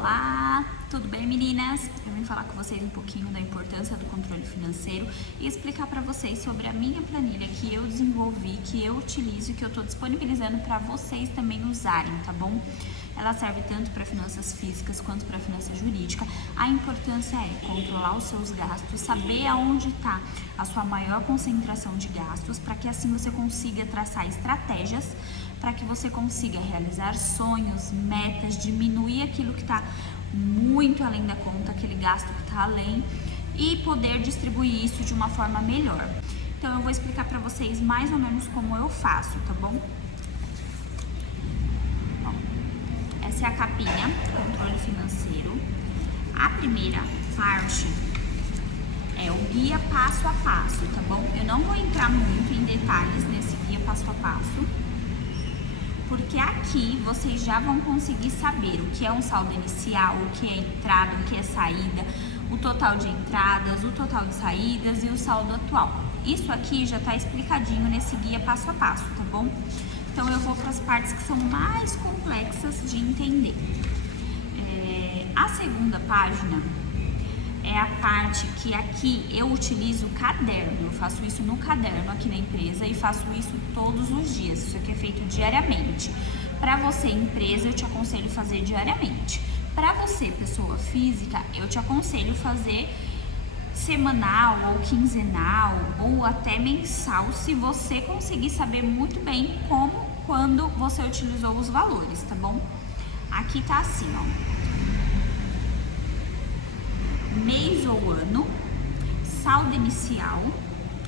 Olá, tudo bem, meninas? Eu vim falar com vocês um pouquinho da importância do controle financeiro e explicar para vocês sobre a minha planilha que eu desenvolvi, que eu utilizo e que eu estou disponibilizando para vocês também usarem, tá bom? Ela serve tanto para finanças físicas quanto para finanças jurídicas. A importância é controlar os seus gastos, saber aonde está a sua maior concentração de gastos, para que assim você consiga traçar estratégias para que você consiga realizar sonhos, metas, diminuir aquilo que está muito além da conta, aquele gasto que está além, e poder distribuir isso de uma forma melhor. Então eu vou explicar para vocês mais ou menos como eu faço, tá bom? Essa é a capinha, controle financeiro. A primeira parte é o guia passo a passo, tá bom? Eu não vou entrar muito em detalhes nesse guia passo a passo, porque aqui vocês já vão conseguir saber o que é um saldo inicial, o que é entrada, o que é saída, o total de entradas, o total de saídas e o saldo atual. Isso aqui já está explicadinho nesse guia passo a passo, tá bom? Então eu vou para as partes que são mais complexas de entender. A segunda página é a parte que aqui eu utilizo o caderno. Eu faço isso no caderno aqui na empresa e faço isso todos os dias. Isso aqui é feito diariamente. Para você, empresa, eu te aconselho fazer diariamente. Para você, pessoa física, eu te aconselho fazer semanal ou quinzenal ou até mensal, se você conseguir saber muito bem como, quando você utilizou os valores, tá bom? Aqui tá assim, ó. Mês ou ano, saldo inicial,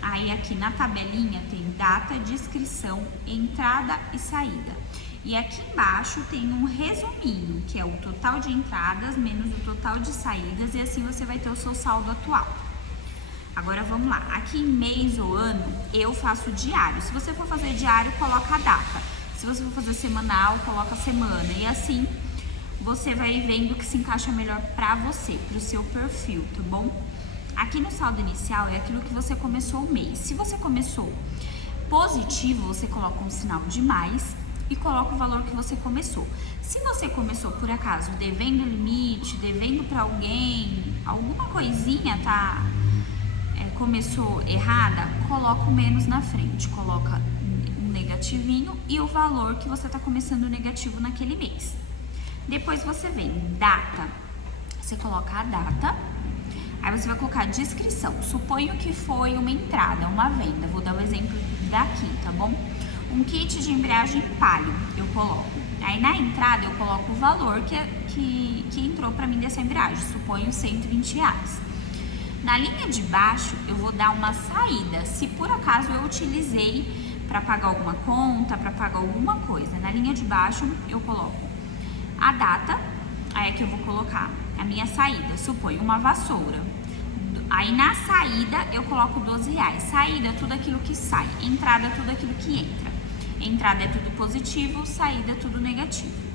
aí aqui na tabelinha tem data de inscrição, entrada e saída. E aqui embaixo tem um resuminho, que é o total de entradas menos o total de saídas, e assim você vai ter o seu saldo atual. Agora vamos lá, aqui em mês ou ano eu faço diário. Se você for fazer diário, coloca a data. Se você for fazer semanal, coloca a semana, e assim você vai vendo o que se encaixa melhor pra você, pro seu perfil, tá bom? Aqui no saldo inicial é aquilo que você começou o mês. Se você começou positivo, você coloca um sinal de mais e coloca o valor que você começou. Se você começou, por acaso, devendo limite, devendo pra alguém, alguma coisinha começou errada, coloca o menos na frente, coloca um negativinho e o valor que você tá começando negativo naquele mês. Depois você vem data, você coloca a data, aí você vai colocar descrição. Suponho que foi uma entrada, uma venda, vou dar o exemplo daqui, tá bom? Um kit de embreagem Palio, eu coloco. Aí na entrada eu coloco o valor que entrou pra mim dessa embreagem, suponho R$120. Na linha de baixo eu vou dar uma saída, se por acaso eu utilizei para pagar alguma conta, para pagar alguma coisa. Na linha de baixo eu coloco a data, aí aqui eu vou colocar a minha saída, suponho uma vassoura. Aí na saída eu coloco R$12. Saída é tudo aquilo que sai, entrada é tudo aquilo que entra. Entrada é tudo positivo, saída é tudo negativo.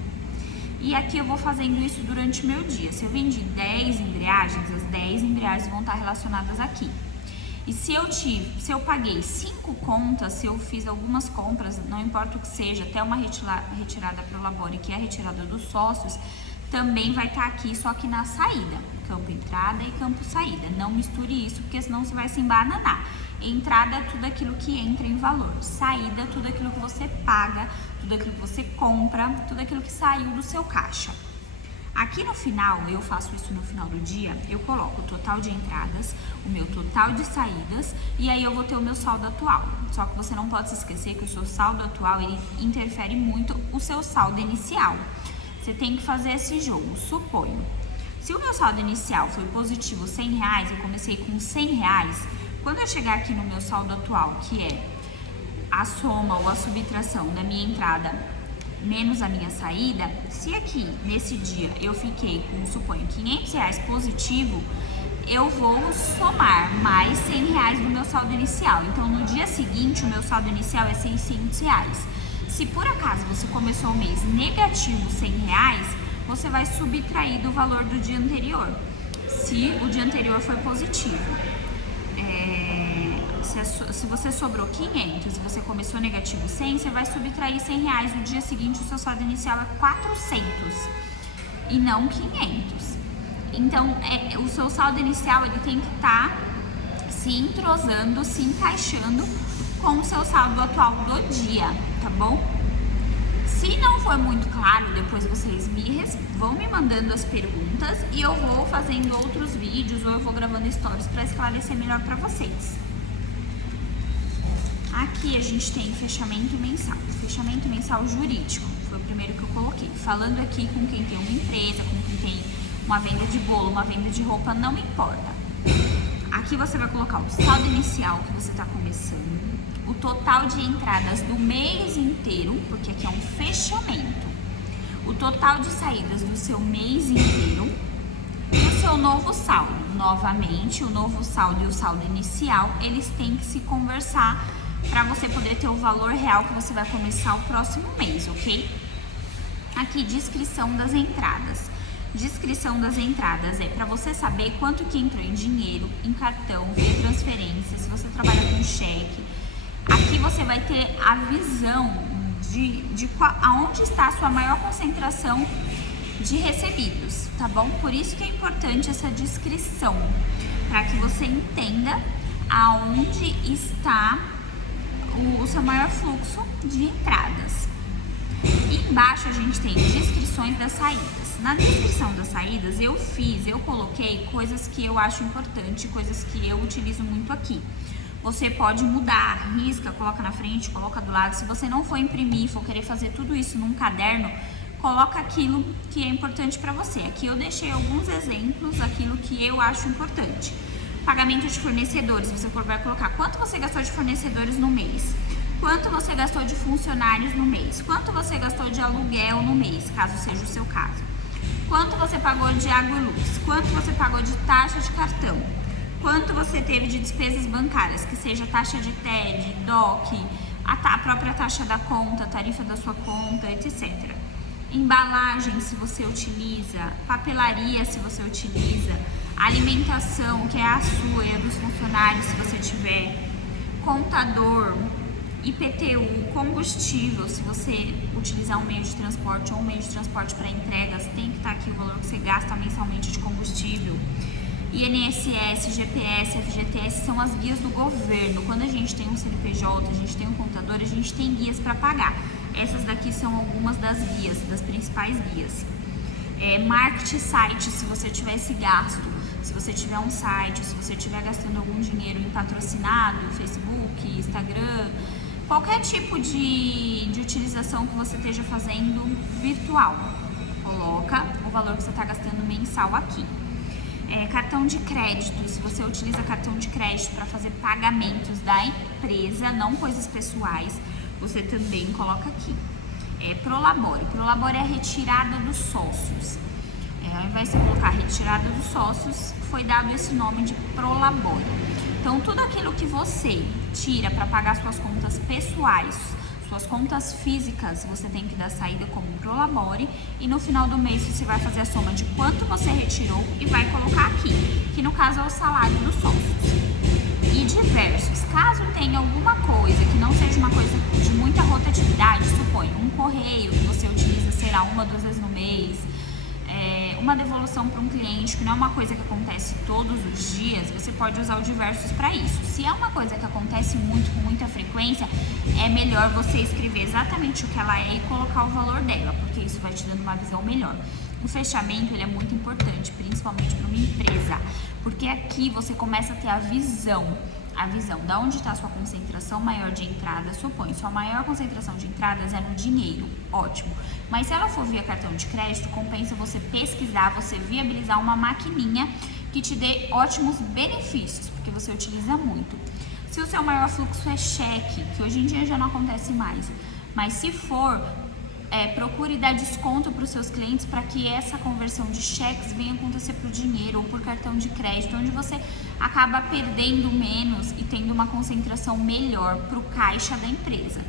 E aqui eu vou fazendo isso durante o meu dia. Se eu vendi 10 embreagens, as 10 embreagens vão estar relacionadas aqui. E se eu paguei 5 contas, se eu fiz algumas compras, não importa o que seja, até uma retirada para o Labore, que é a retirada dos sócios, também vai estar aqui, só que na saída. Campo entrada e campo saída. Não misture isso, porque senão você vai se embananar. Entrada é tudo aquilo que entra em valor. Saída é tudo aquilo que você paga, tudo aquilo que você compra, tudo aquilo que saiu do seu caixa. Aqui no final, eu faço isso no final do dia, eu coloco o total de entradas, o meu total de saídas, e aí eu vou ter o meu saldo atual. Só que você não pode se esquecer que o seu saldo atual, ele interfere muito o seu saldo inicial. Você tem que fazer esse jogo. Suponho, se o meu saldo inicial foi positivo R$100, eu comecei com R$100, quando eu chegar aqui no meu saldo atual, que é a soma ou a subtração da minha entrada menos a minha saída, se aqui nesse dia eu fiquei com, suponho, R$500 positivo, eu vou somar mais R$100 no meu saldo inicial. Então no dia seguinte o meu saldo inicial é R$600. Se por acaso você começou o mês negativo R$100, você vai subtrair do valor do dia anterior, se o dia anterior foi positivo. Se você sobrou 500 e você começou negativo 100, você vai subtrair R$100. No dia seguinte, o seu saldo inicial é 400. e não 500. Então, o seu saldo inicial ele tem que estar se entrosando, se encaixando com o seu saldo atual do dia, tá bom? Se não for muito claro, depois vocês vão me mandando as perguntas e eu vou fazendo outros vídeos ou eu vou gravando stories para esclarecer melhor para vocês. Aqui a gente tem fechamento mensal. Fechamento mensal jurídico, foi o primeiro que eu coloquei. Falando aqui com quem tem uma empresa, com quem tem uma venda de bolo, uma venda de roupa, não importa. Aqui você vai colocar o saldo inicial que você está começando, o total de entradas do mês inteiro, porque aqui é um fechamento, o total de saídas do seu mês inteiro e o seu novo saldo. Novamente, o novo saldo e o saldo inicial, eles têm que se conversar para você poder ter o valor real que você vai começar o próximo mês, ok? Aqui, descrição das entradas. Descrição das entradas é para você saber quanto que entrou em dinheiro, em cartão, via transferência, se você trabalha com cheque. Aqui você vai ter a visão de aonde está a sua maior concentração de recebidos, tá bom? Por isso que é importante essa descrição, para que você entenda aonde está o seu maior fluxo de entradas. E embaixo a gente tem descrições das saídas. Na descrição das saídas eu coloquei coisas que eu acho importante, coisas que eu utilizo muito aqui. Você pode mudar, risca, coloca na frente, coloca do lado. Se você não for imprimir, for querer fazer tudo isso num caderno, coloca aquilo que é importante para você. Aqui eu deixei alguns exemplos, aquilo que eu acho importante. Pagamento de fornecedores, você vai colocar quanto você gastou de fornecedores no mês, quanto você gastou de funcionários no mês, quanto você gastou de aluguel no mês, caso seja o seu caso, quanto você pagou de água e luz, quanto você pagou de taxa de cartão, quanto você teve de despesas bancárias, que seja taxa de TED, DOC, a própria taxa da conta, a tarifa da sua conta, etc. Embalagem, se você utiliza, papelaria, se você utiliza, alimentação, que é a sua e a dos funcionários, se você tiver, contador, IPTU, combustível, se você utilizar um meio de transporte ou um meio de transporte para entregas, tem que estar aqui o valor que você gasta mensalmente de combustível. INSS, GPS, FGTS são as guias do governo. Quando a gente tem um CNPJ, a gente tem um contador, a gente tem guias para pagar. Essas daqui são algumas das guias, das principais guias. Marketing site, se você tiver esse gasto, se você tiver um site, se você estiver gastando algum dinheiro em patrocinado, Facebook, Instagram, qualquer tipo de utilização que você esteja fazendo virtual, coloca o valor que você está gastando mensal aqui. Cartão de crédito, se você utiliza cartão de crédito para fazer pagamentos da empresa, não coisas pessoais, você também coloca aqui. Prolabore. Prolabore é a retirada dos sócios. Ao invés de você colocar retirada dos sócios, foi dado esse nome de prolabore. Então, tudo aquilo que você tira para pagar suas contas pessoais, suas contas físicas, você tem que dar saída como prolabore, e no final do mês você vai fazer a soma de quanto você retirou e vai colocar aqui, que no caso é o salário dos sócios. E diversos, caso tenha alguma coisa que não seja uma coisa de muita rotatividade, suponha um correio que você utiliza, sei lá, 1 ou 2 vezes no mês, uma devolução para um cliente, que não é uma coisa que acontece todos os dias, você pode usar o diversos para isso. Se é uma coisa que acontece muito, com muita frequência, é melhor você escrever exatamente o que ela é e colocar o valor dela, porque isso vai te dando uma visão melhor. O fechamento, ele é muito importante, principalmente para uma empresa, porque aqui você começa a ter a visão de onde está a sua concentração maior de entradas. Suponho, sua maior concentração de entradas é no dinheiro, ótimo. Mas se ela for via cartão de crédito, compensa você pesquisar, você viabilizar uma maquininha que te dê ótimos benefícios, porque você utiliza muito. Se o seu maior fluxo é cheque, que hoje em dia já não acontece mais, mas se for, procure dar desconto para os seus clientes para que essa conversão de cheques venha acontecer para o dinheiro ou por cartão de crédito, onde você acaba perdendo menos e tendo uma concentração melhor para o caixa da empresa.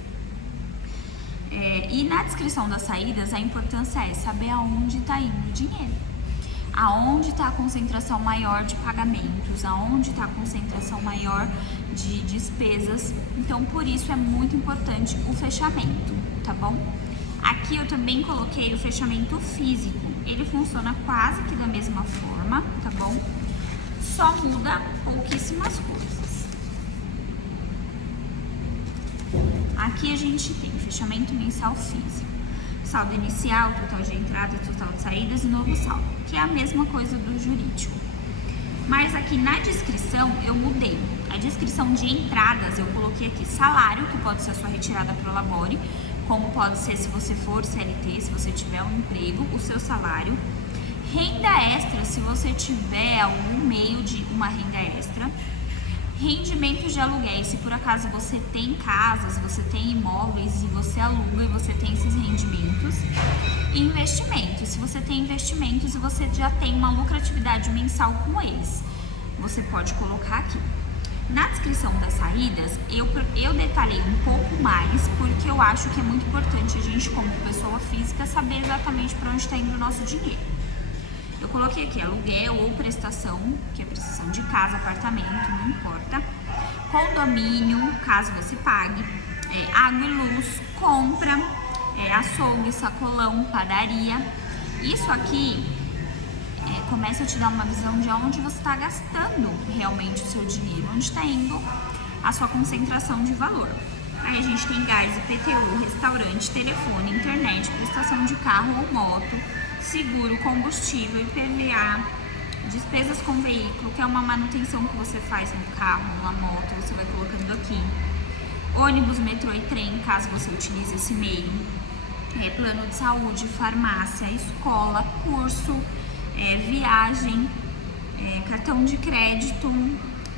E na descrição das saídas, a importância é saber aonde está indo o dinheiro, aonde está a concentração maior de pagamentos, aonde está a concentração maior de despesas. Então, por isso é muito importante o fechamento, tá bom? Aqui eu também coloquei o fechamento físico. Ele funciona quase que da mesma forma, tá bom? Só muda pouquíssimas coisas. Aqui a gente tem fechamento mensal físico, saldo inicial, total de entrada, total de saídas e novo saldo, que é a mesma coisa do jurídico. Mas aqui na descrição eu mudei. A descrição de entradas eu coloquei aqui salário, que pode ser a sua retirada pro labore, como pode ser se você for CLT, se você tiver um emprego, o seu salário. Renda extra, se você tiver algum meio de uma renda extra. Rendimentos de aluguéis, se por acaso você tem casas, você tem imóveis e você aluga e você tem esses rendimentos. E investimentos, se você tem investimentos e você já tem uma lucratividade mensal com eles, você pode colocar aqui. Na descrição das saídas, eu detalhei um pouco mais, porque eu acho que é muito importante a gente, como pessoa física, saber exatamente para onde está indo o nosso dinheiro. Eu coloquei aqui aluguel ou prestação, que é prestação de casa, apartamento, não importa. Condomínio, caso você pague. Água e luz, compra, açougue, sacolão, padaria. Isso aqui começa a te dar uma visão de onde você está gastando realmente o seu dinheiro, onde está indo a sua concentração de valor. Aí a gente tem gás, IPTU, restaurante, telefone, internet, prestação de carro ou moto, seguro, combustível, IPVA, despesas com veículo, que é uma manutenção que você faz no carro, numa moto, você vai colocando aqui. Ônibus, metrô e trem, caso você utilize esse meio. Plano de saúde, farmácia, escola, curso, viagem, cartão de crédito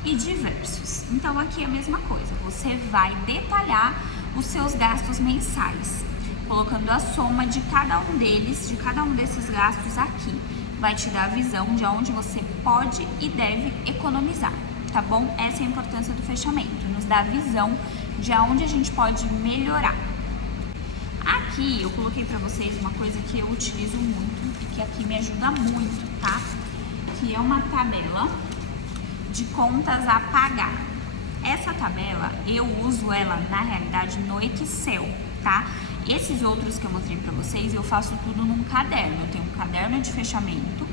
e diversos. Então aqui é a mesma coisa, você vai detalhar os seus gastos mensais, colocando a soma de cada um deles, de cada um desses gastos aqui. Vai te dar a visão de onde você pode e deve economizar, tá bom? Essa é a importância do fechamento, nos dá a visão de onde a gente pode melhorar. Aqui eu coloquei pra vocês uma coisa que eu utilizo muito e que aqui me ajuda muito, tá? Que é uma tabela de contas a pagar. Essa tabela eu uso ela na realidade no Excel, tá? Esses outros que eu mostrei pra vocês eu faço tudo num caderno. Eu tenho um caderno de fechamento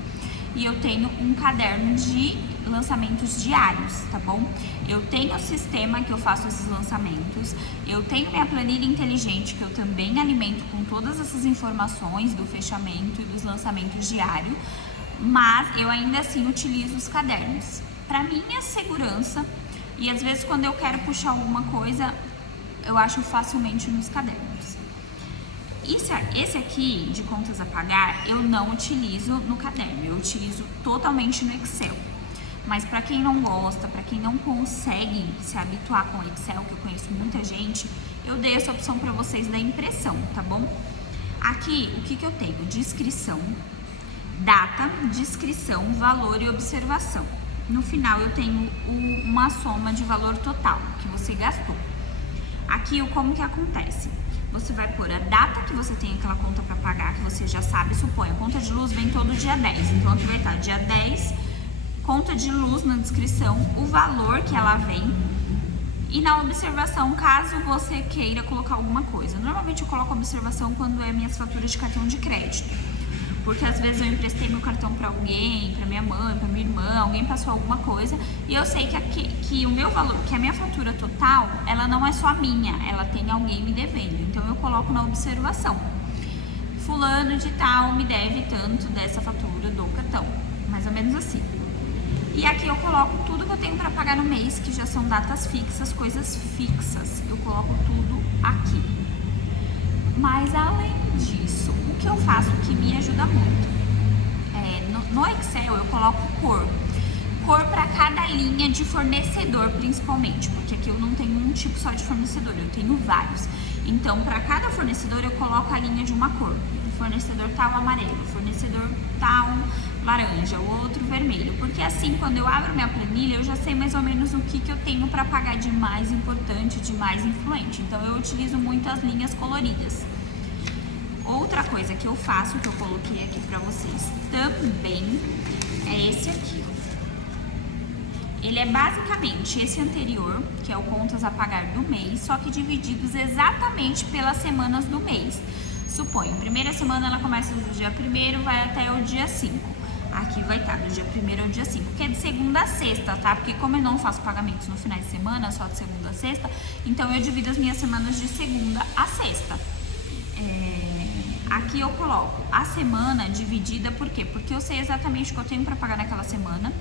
e eu tenho um caderno de lançamentos diários, tá bom? Eu tenho o sistema que eu faço esses lançamentos, eu tenho minha planilha inteligente que eu também alimento com todas essas informações do fechamento e dos lançamentos diários, mas eu ainda assim utilizo os cadernos para minha segurança e às vezes quando eu quero puxar alguma coisa eu acho facilmente nos cadernos. Esse aqui de contas a pagar eu não utilizo no caderno, eu utilizo totalmente no Excel. Mas para quem não gosta, para quem não consegue se habituar com o Excel, que eu conheço muita gente, eu dei essa opção para vocês da impressão, tá bom? Aqui, o que eu tenho? Descrição, data, descrição, valor e observação. No final eu tenho uma soma de valor total que você gastou. Aqui, como que acontece? Você vai pôr a data que você tem aquela conta para pagar, que você já sabe, supõe, a conta de luz vem todo dia 10, então aqui vai estar dia 10, conta de luz na descrição, o valor que ela vem e na observação, caso você queira colocar alguma coisa. Normalmente eu coloco observação quando é minhas faturas de cartão de crédito, porque às vezes eu emprestei meu cartão para alguém, para minha mãe, para minha irmã, alguém passou alguma coisa e eu sei que o meu valor, que a minha fatura total, ela não é só minha, ela tem alguém me devendo, então eu coloco na observação. Fulano de tal me deve tanto dessa fatura do cartão, mais ou menos assim. E aqui eu coloco tudo que eu tenho para pagar no mês, que já são datas fixas, coisas fixas. Eu coloco tudo aqui. Mas além disso, o que eu faço que me ajuda muito? No Excel eu coloco cor. Cor para cada linha de fornecedor, principalmente, porque aqui eu não tenho um tipo só de fornecedor, eu tenho vários. Então, para cada fornecedor eu coloco a linha de uma cor. O fornecedor tal amarelo, o fornecedor tal laranja, o outro vermelho, porque assim quando eu abro minha planilha eu já sei mais ou menos o que eu tenho para pagar de mais importante, de mais influente, então eu utilizo muito as linhas coloridas. Outra coisa que eu faço, que eu coloquei aqui para vocês também, é esse aqui, ó. Ele é basicamente esse anterior, que é o contas a pagar do mês, só que divididos exatamente pelas semanas do mês. Suponho, primeira semana ela começa do dia 1º, vai até o dia 5. Aqui vai estar do dia 1º ao dia 5, que é de segunda a sexta, tá? Porque como eu não faço pagamentos no final de semana, só de segunda a sexta, então eu divido as minhas semanas de segunda a sexta. Aqui eu coloco a semana dividida, por quê? Porque eu sei exatamente o que eu tenho para pagar naquela semana,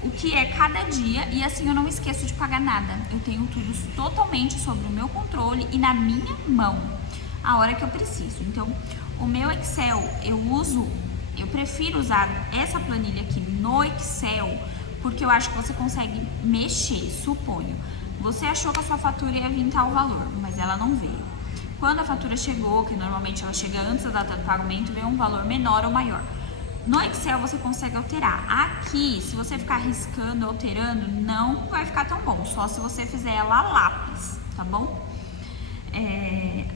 o que é cada dia, e assim eu não esqueço de pagar nada. Eu tenho tudo totalmente sob o meu controle e na minha mão, a hora que eu preciso. Então, o meu Excel, eu prefiro usar essa planilha aqui no Excel, porque eu acho que você consegue mexer. Suponho, você achou que a sua fatura ia vir tal valor, mas ela não veio. Quando a fatura chegou, que normalmente ela chega antes da data do pagamento, vem um valor menor ou maior. No Excel você consegue alterar. Aqui, se você ficar riscando, alterando, não vai ficar tão bom, só se você fizer ela a lápis, tá bom?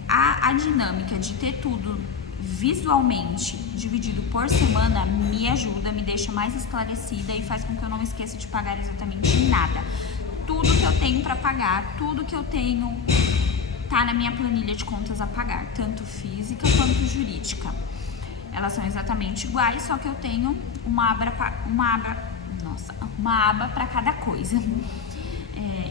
A dinâmica de ter tudo visualmente dividido por semana me ajuda, me deixa mais esclarecida e faz com que eu não esqueça de pagar exatamente nada. Tudo que eu tenho para pagar, tudo que eu tenho tá na minha planilha de contas a pagar, tanto física quanto jurídica. Elas são exatamente iguais, só que eu tenho uma aba para cada coisa.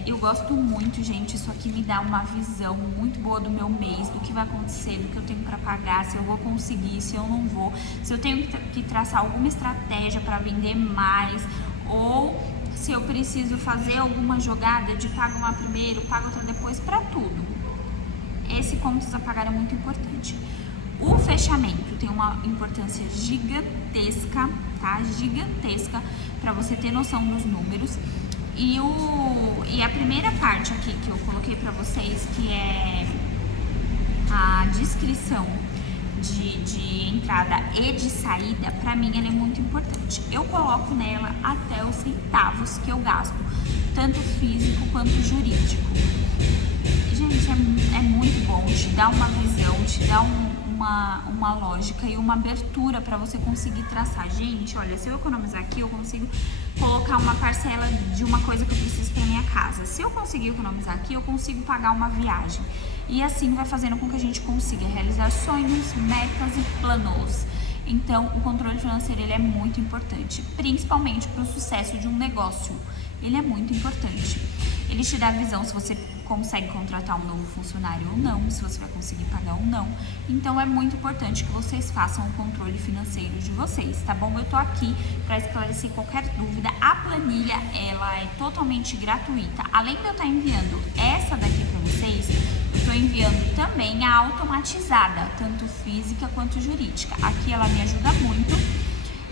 Eu gosto muito, gente, isso aqui me dá uma visão muito boa do meu mês, do que vai acontecer, do que eu tenho para pagar, se eu vou conseguir, se eu não vou, se eu tenho que traçar alguma estratégia para vender mais, ou se eu preciso fazer alguma jogada de paga uma primeiro, paga outra depois, para tudo. Esse contas a pagar é muito importante. O fechamento tem uma importância gigantesca, tá? Gigantesca, para você ter noção dos números. E a primeira parte aqui que eu coloquei para vocês, que é a descrição de entrada e de saída, para mim ela é muito importante. Eu coloco nela até os centavos que eu gasto, tanto físico quanto jurídico. Gente, é muito bom, te dá uma visão, te dá uma lógica e uma abertura para você conseguir traçar. Gente, olha, se eu economizar aqui, eu consigo colocar uma parcela de uma coisa que eu preciso para minha casa. Se eu conseguir economizar aqui, eu consigo pagar uma viagem. E assim vai fazendo com que a gente consiga realizar sonhos, metas e planos. Então, o controle financeiro ele é muito importante, principalmente para o sucesso de um negócio. Ele é muito importante. Ele te dá a visão se você consegue contratar um novo funcionário ou não, se você vai conseguir pagar ou não. Então é muito importante que vocês façam o controle financeiro de vocês, tá bom? Eu tô aqui para esclarecer qualquer dúvida. A planilha, ela é totalmente gratuita. Além de eu estar enviando essa daqui para vocês, eu estou enviando também a automatizada, tanto física quanto jurídica. Aqui ela me ajuda muito.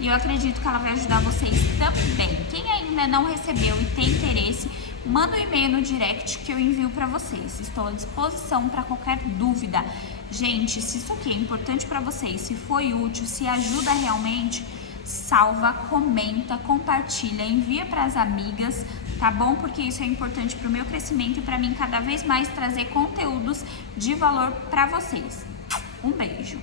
E eu acredito que ela vai ajudar vocês também. Quem ainda não recebeu e tem interesse, manda um e-mail no direct que eu envio para vocês. Estou à disposição para qualquer dúvida. Gente, se isso aqui é importante para vocês, se foi útil, se ajuda realmente, salva, comenta, compartilha, envia para as amigas, tá bom? Porque isso é importante para o meu crescimento e para mim cada vez mais trazer conteúdos de valor para vocês. Um beijo!